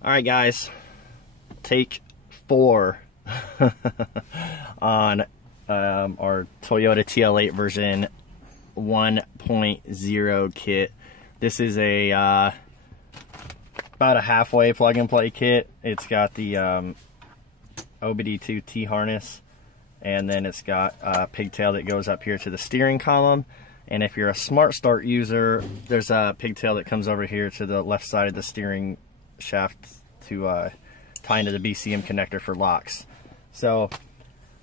All right, guys, take 4 on our Toyota TL8 version 1.0 kit. This is a about a halfway plug-and-play kit. It's got the Obd2 Harness, and then it's got a pigtail that goes up here to the steering column. And if you're a Smart Start user, there's a pigtail that comes over here to the left side of the steering shaft to tie into the BCM connector for locks. So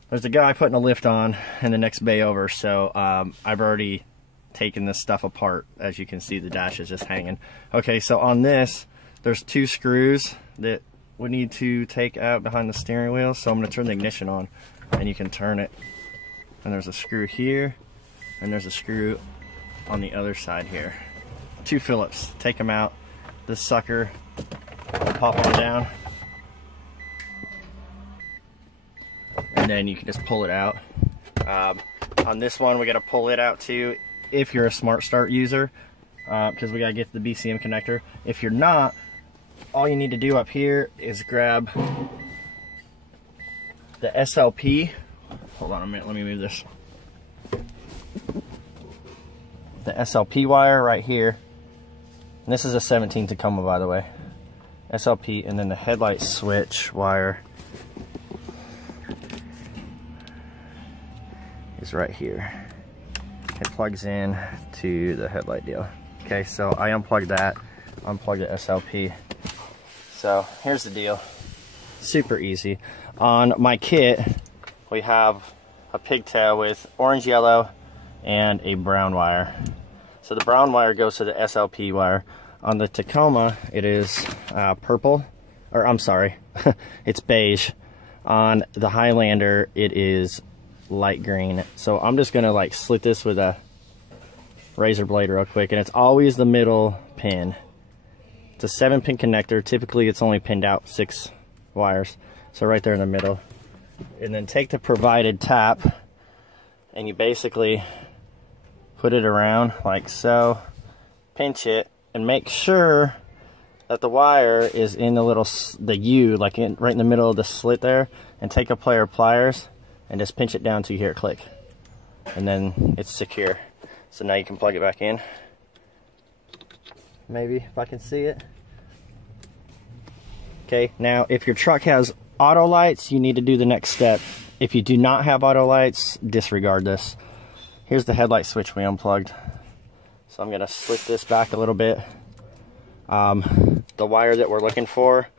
there's a guy putting a lift on in the next bay over, so I've already taken this stuff apart. As you can see, the dash is just hanging. Okay, so on this, there's 2 screws that we need to take out behind the steering wheel. So I'm going to turn the ignition on, and you can turn it. And there's a screw here, and there's a screw on the other side here. 2 Phillips. Take them out. This sucker will pop on down, and then you can just pull it out. On this one, we got to pull it out too if you're a Smart Start user, because we got to get to the BCM connector. If you're not, all you need to do up here is grab the SLP. Hold on a minute, let me move this. The SLP wire right here. And this is a 17 Tacoma, by the way. SLP, and then the headlight switch wire is right here. It plugs in to the headlight deal. Okay, so I unplugged that, unplugged the SLP. So here's the deal. Super easy. On my kit, we have a pigtail with orange, yellow, and a brown wire. So the brown wire goes to the SLP wire. On the Tacoma, it is purple, or I'm sorry, it's beige. On the Highlander, it is light green. So I'm just gonna like slit this with a razor blade real quick, and it's always the middle pin. It's a 7-pin connector. Typically, it's only pinned out 6 wires. So right there in the middle. And then take the provided tap, and you basically put it around like so, pinch it, and make sure that the wire is in the little, the U, like right in the middle of the slit there, and take a pair of pliers and just pinch it down till you hear it click. And then it's secure. So now you can plug it back in. Maybe if I can see it. Okay, now if your truck has auto lights, you need to do the next step. If you do not have auto lights, disregard this. Here's the headlight switch we unplugged. So I'm gonna slit this back a little bit. The wire that we're looking for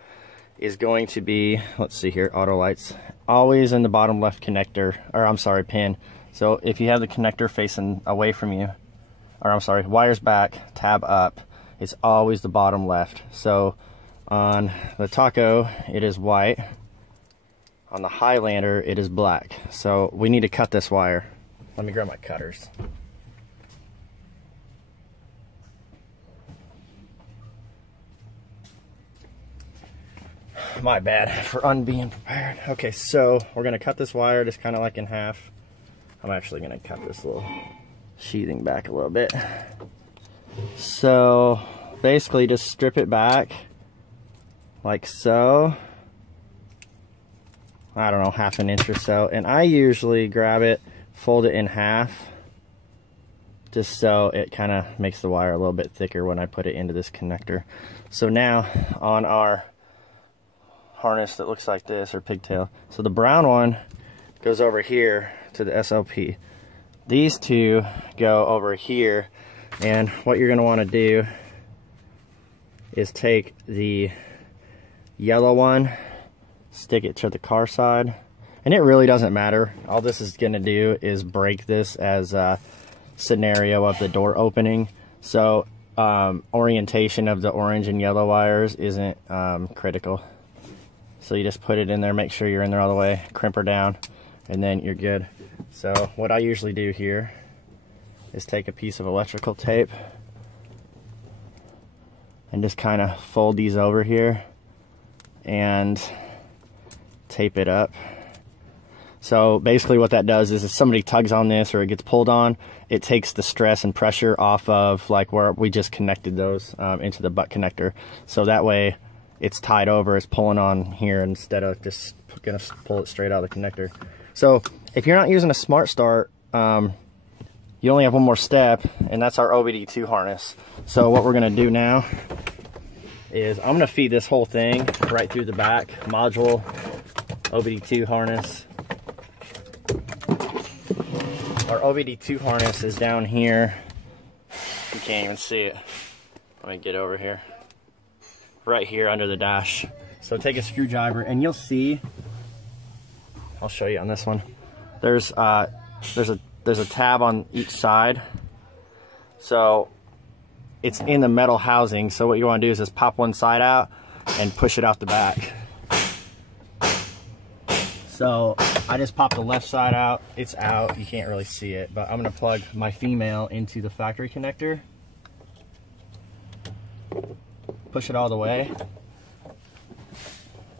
is going to be, let's see here, auto lights, always in the bottom left connector, or I'm sorry, pin. So if you have the connector facing away from you, or I'm sorry, wires back, tab up, it's always the bottom left. So on the Taco, it is white. On the Highlander, it is black. So we need to cut this wire. Let me grab my cutters. My bad for unbeing prepared. Okay, so we're gonna cut this wire just kind of like in half. I'm actually gonna cut this little sheathing back a little bit. So basically just strip it back like so. I don't know, half an inch or so. And I usually grab it, fold it in half, just so it kind of makes the wire a little bit thicker when I put it into this connector. So now on our harness that looks like this, or pigtail, so the brown one goes over here to the SLP. These 2 go over here, and what you're going to want to do is take the yellow one, stick it to the car side, and it really doesn't matter. All this is going to do is break this as a scenario of the door opening. So orientation of the orange and yellow wires isn't critical. So you just put it in there, make sure you're in there all the way, crimp her down, and then you're good. So what I usually do here is take a piece of electrical tape and just kind of fold these over here and tape it up. So basically what that does is if somebody tugs on this or it gets pulled on, it takes the stress and pressure off of like where we just connected those into the butt connector. So that way it's tied over, it's pulling on here instead of just gonna pull it straight out of the connector. So if you're not using a Smart Start, you only have one more step, and that's our Obd2 harness. So what we're gonna do now is I'm gonna feed this whole thing right through the back module, Obd2 harness. Our Obd2 harness is down here. You can't even see it. Let me get over here. Right here under the dash. So take a screwdriver and you'll see, I'll show you on this one. There's a tab on each side. So it's in the metal housing. So what you want to do is just pop one side out and push it out the back. So I just popped the left side out. It's out. You can't really see it, but I'm going to plug my female into the factory connector. Push it all the way.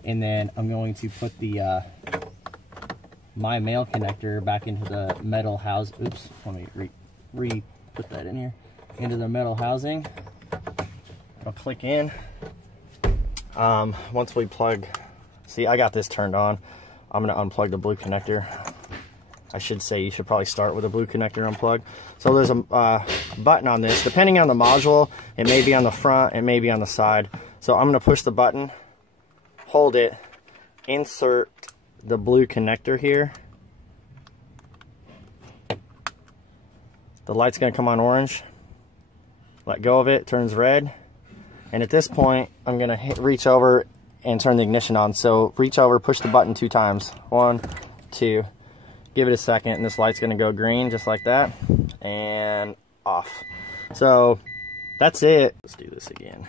And then I'm going to put the my male connector back into the metal house. Oops, let me put that in here. Into the metal housing. I'll click in. Once we plug, see, I got this turned on. I'm going to unplug the blue connector. I should say you should probably start with a blue connector unplug. So there's a button on this. Depending on the module, it may be on the front, it may be on the side. So I'm going to push the button, hold it, insert the blue connector here. The light's going to come on orange. Let go of it, turns red. And at this point, I'm going to reach over and turn the ignition on. So reach over, push the button 2 times. 1, 2. Give it a second, and this light's going to go green just like that. And off. So that's it. Let's do this again.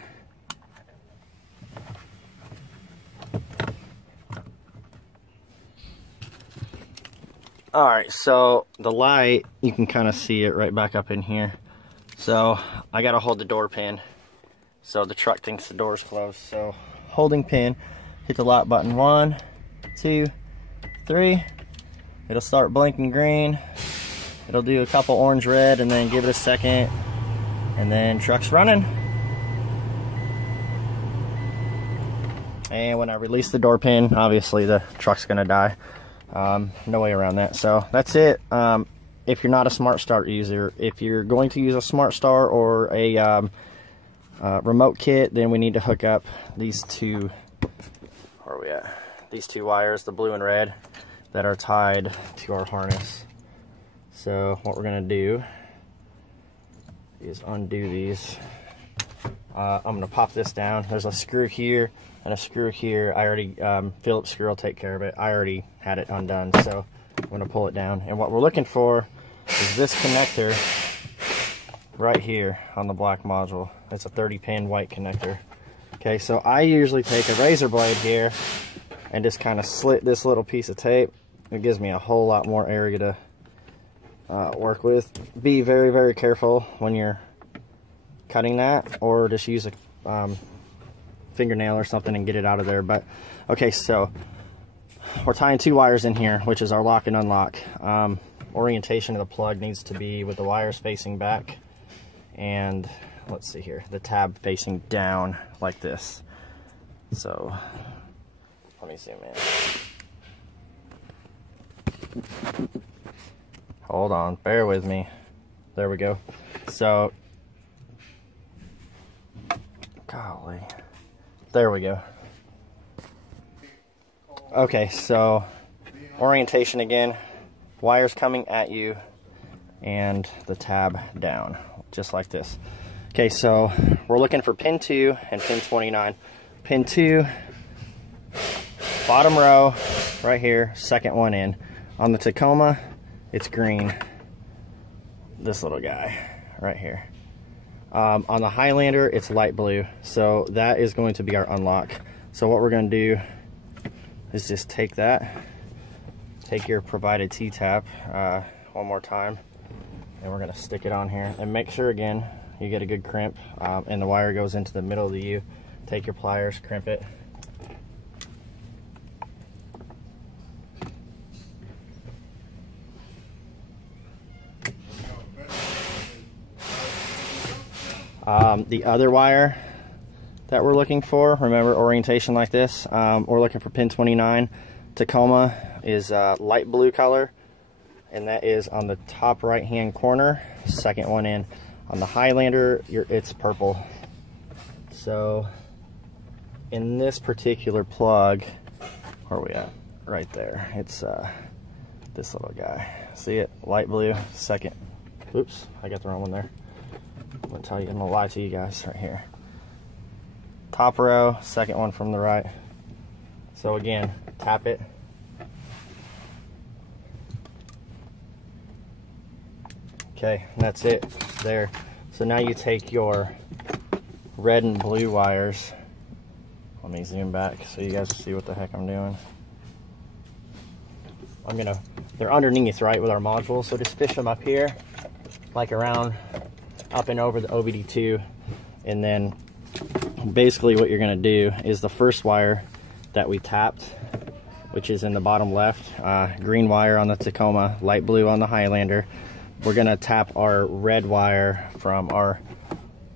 Alright, so the light, you can kind of see it right back up in here. So I got to hold the door pin so the truck thinks the door's closed. So holding pin, hit the lock button. 1, 2, 3. It'll start blinking green. It'll do a couple orange red and then give it a second. And then truck's running. And when I release the door pin, obviously the truck's gonna die. No way around that. So that's it. If you're not a Smart Start user, if you're going to use a Smart Start or a remote kit, then we need to hook up these two, where are we at? These 2 wires, the blue and red, that are tied to our harness. So what we're gonna do is undo these. I'm gonna pop this down. There's a screw here and a screw here. I already, Phillips screw will take care of it. I already had it undone, so I'm gonna pull it down. And what we're looking for is this connector right here on the black module. It's a 30-pin white connector. Okay, so I usually take a razor blade here and just kind of slit this little piece of tape. It gives me a whole lot more area to work with. Be very, very careful when you're cutting that, or just use a fingernail or something and get it out of there. But okay, so we're tying 2 wires in here, which is our lock and unlock. Orientation of the plug needs to be with the wires facing back, and let's see here, the tab facing down like this. So let me zoom in. Hold on, bear with me. There we go. So, golly, there we go. Okay, so orientation again, wires coming at you and the tab down, just like this. Okay, so we're looking for pin 2 and pin 29. Pin 2, bottom row, right here, second one in. On the Tacoma, it's green. This little guy, right here. On the Highlander, it's light blue. So that is going to be our unlock. So what we're going to do is just take that, take your provided T-tap one more time, and we're going to stick it on here. And make sure, again, you get a good crimp, and the wire goes into the middle of the U. Take your pliers, crimp it. The other wire that we're looking for. Remember, orientation like this. We're looking for pin 29. Tacoma is light blue color, and that is on the top right hand corner, second one in. On the Highlander, it's purple. So in this particular plug, where are we at? Right there. It's this little guy. See it? Light blue, second. Oops, I got the wrong one there. I'm gonna tell you, I'm gonna lie to you guys right here. Top row, second one from the right. So again, tap it. Okay, and that's it there. So now you take your red and blue wires. Let me zoom back so you guys see what the heck I'm doing. They're underneath, right, with our modules. So just fish them up here, like around, up and over the Obd2. And then basically what you're gonna do is the first wire that we tapped, which is in the bottom left, green wire on the Tacoma, light blue on the Highlander. We're gonna tap our red wire from our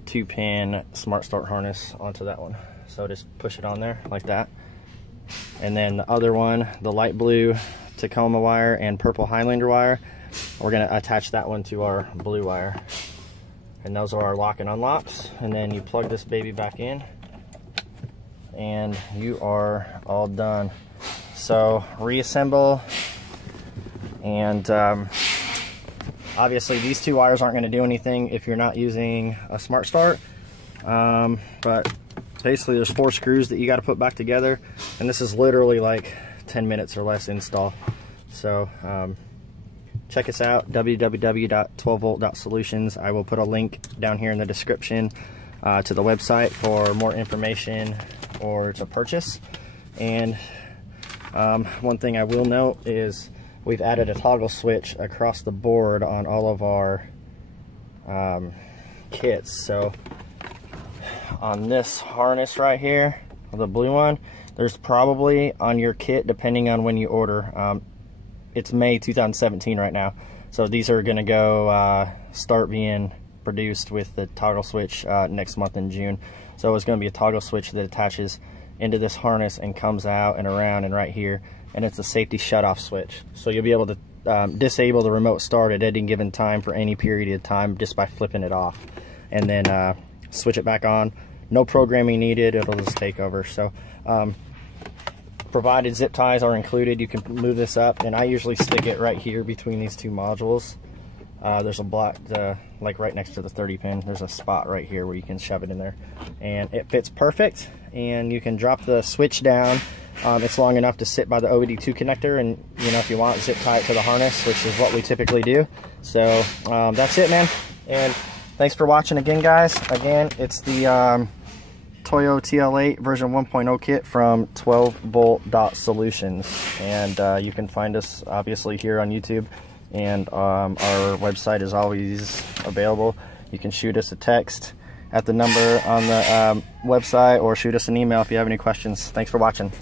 2-pin Smart Start harness onto that one. So just push it on there like that. And then the other one, the light blue Tacoma wire and purple Highlander wire, we're gonna attach that one to our blue wire. And those are our lock and unlocks. And then you plug this baby back in and you are all done. So reassemble, and obviously these two wires aren't going to do anything if you're not using a Smart Start, but basically there's 4 screws that you got to put back together, and this is literally like 10 minutes or less install. So check us out, www.12volt.solutions. I will put a link down here in the description to the website for more information or to purchase. And one thing I will note is we've added a toggle switch across the board on all of our kits. So on this harness right here, the blue one, there's probably on your kit, depending on when you order, it's May 2017 right now, so these are going to go start being produced with the toggle switch next month in June. So it's going to be a toggle switch that attaches into this harness and comes out and around and right here, and it's a safety shut-off switch. So you'll be able to disable the remote start at any given time for any period of time just by flipping it off, and then switch it back on. No programming needed, it'll just take over. So provided zip ties are included, you can move this up, and I usually stick it right here between these two modules. There's a block, like right next to the 30 pin, there's a spot right here where you can shove it in there, and it fits perfect. And you can drop the switch down. It's long enough to sit by the Obd2 connector, and if you want, zip tie it to the harness, which is what we typically do. So that's it, man. And thanks for watching again, guys. Again, it's the Toyo-TL8 version 1.0 kit from 12volt.solutions, and you can find us obviously here on YouTube, and our website is always available. You can shoot us a text at the number on the website, or shoot us an email if you have any questions. Thanks for watching.